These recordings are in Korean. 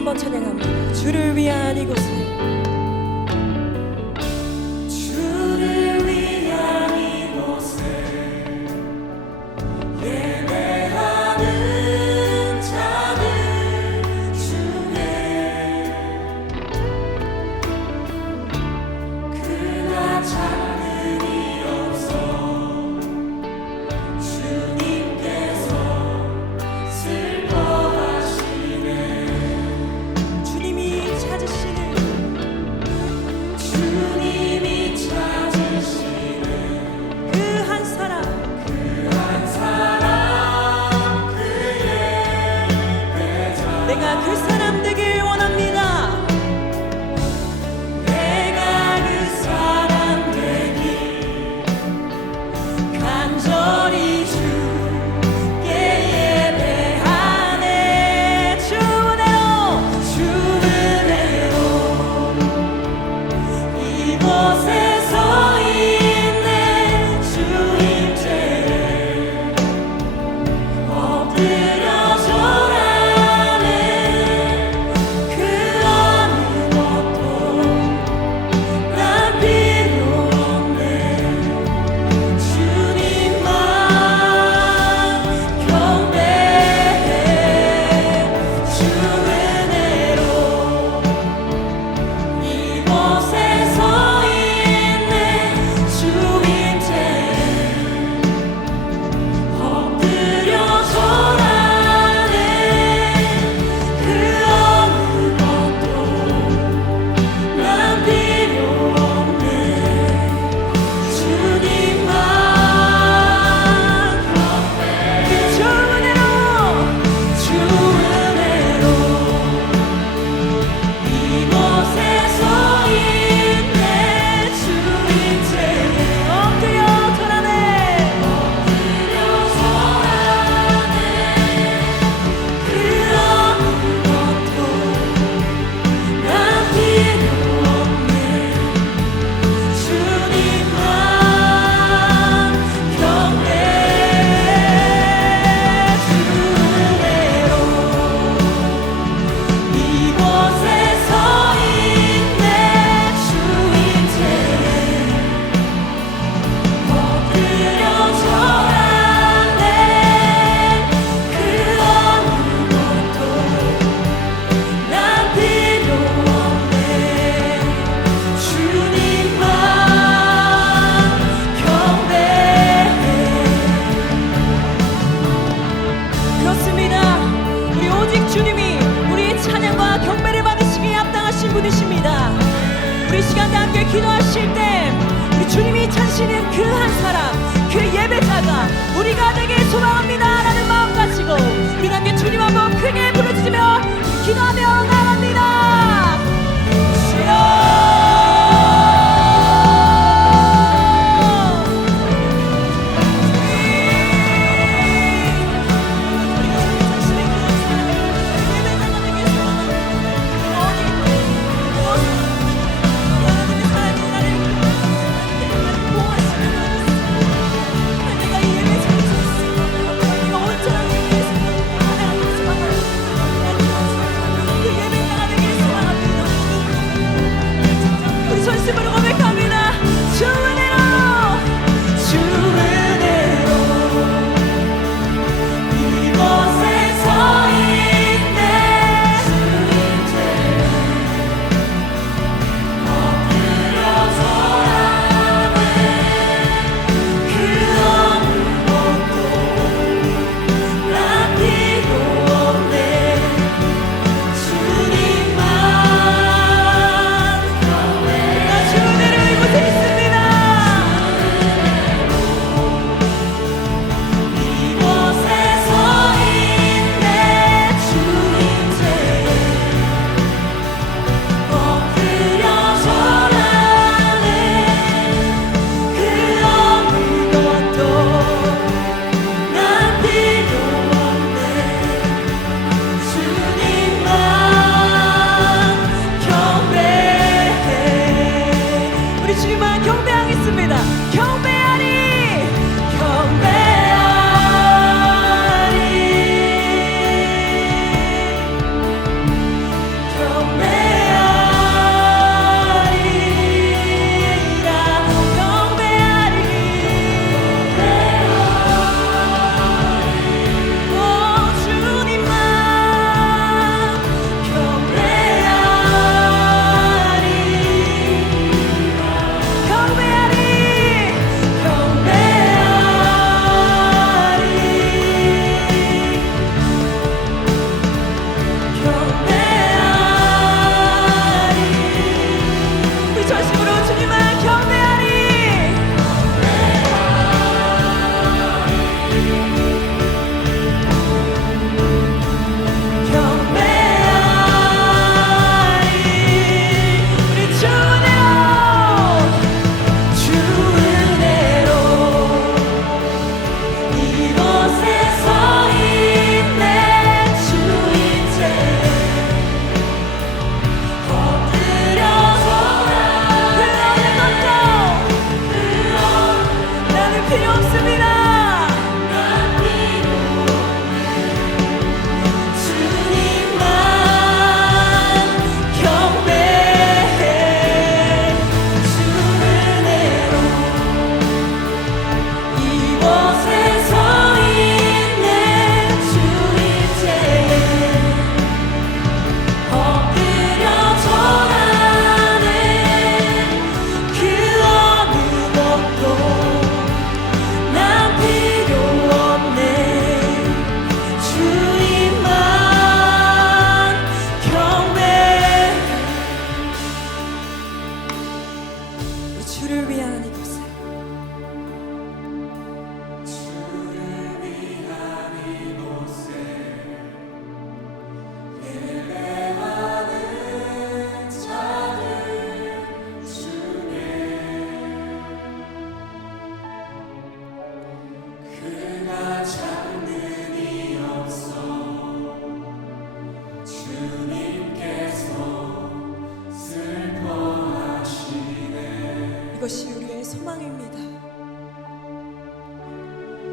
한번 찬양합니다. 주를 위한 이곳에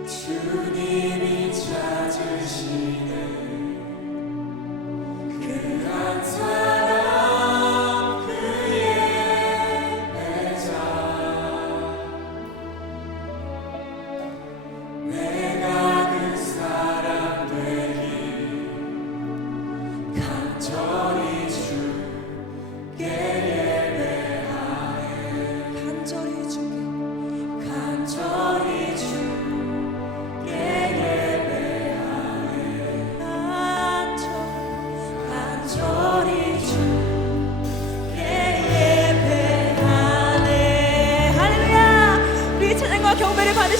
주님.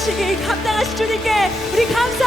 하시기 감당하신 주님께 우리 감사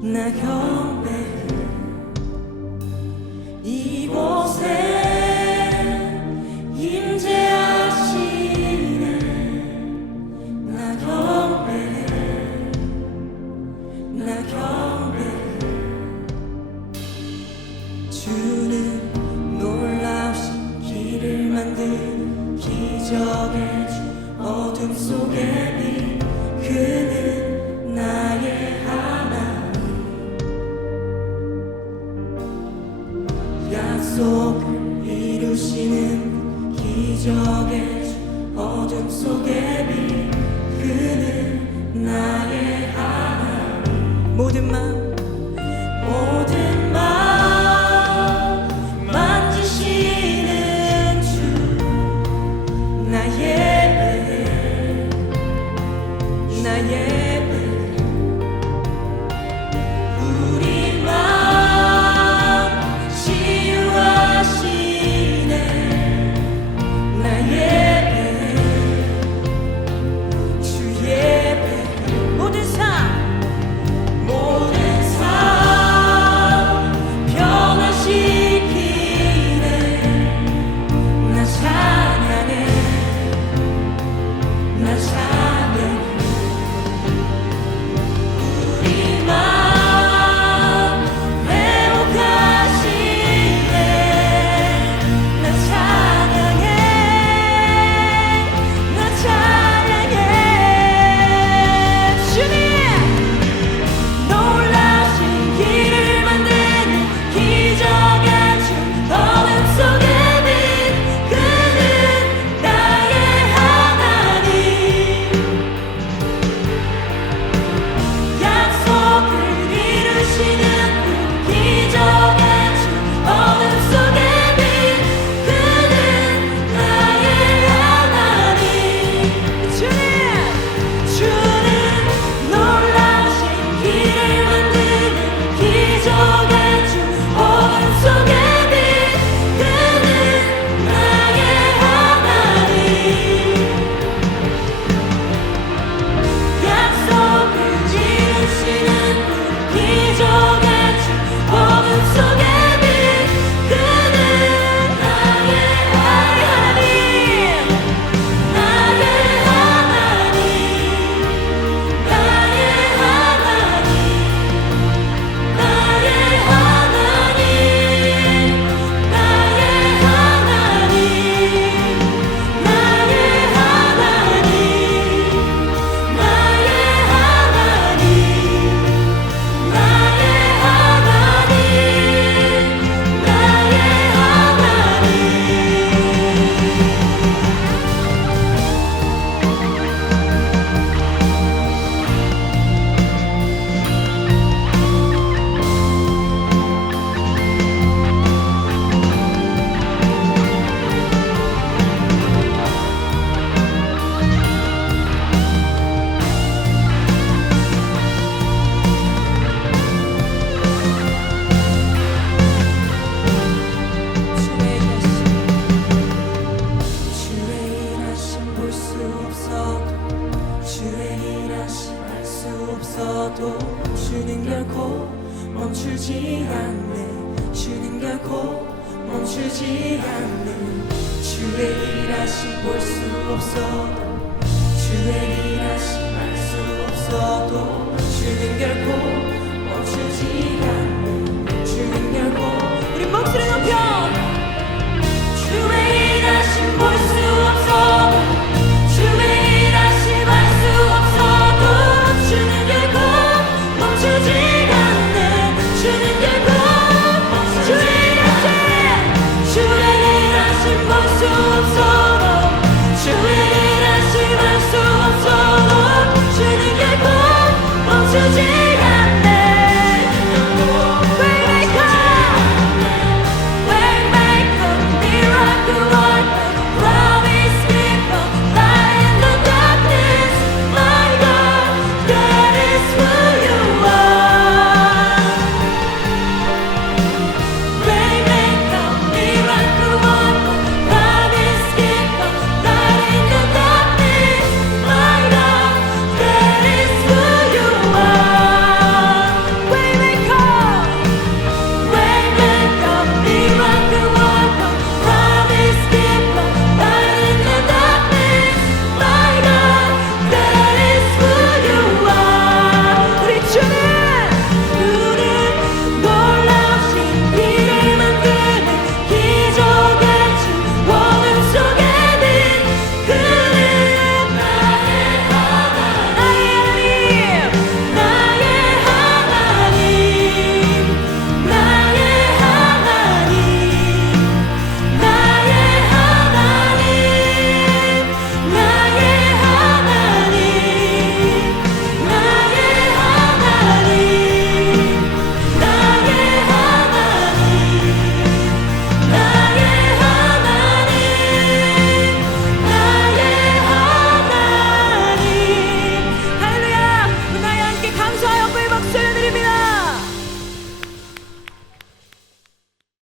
나 곁. 어둠 속에 빛 그는 나의 하나 모든 마음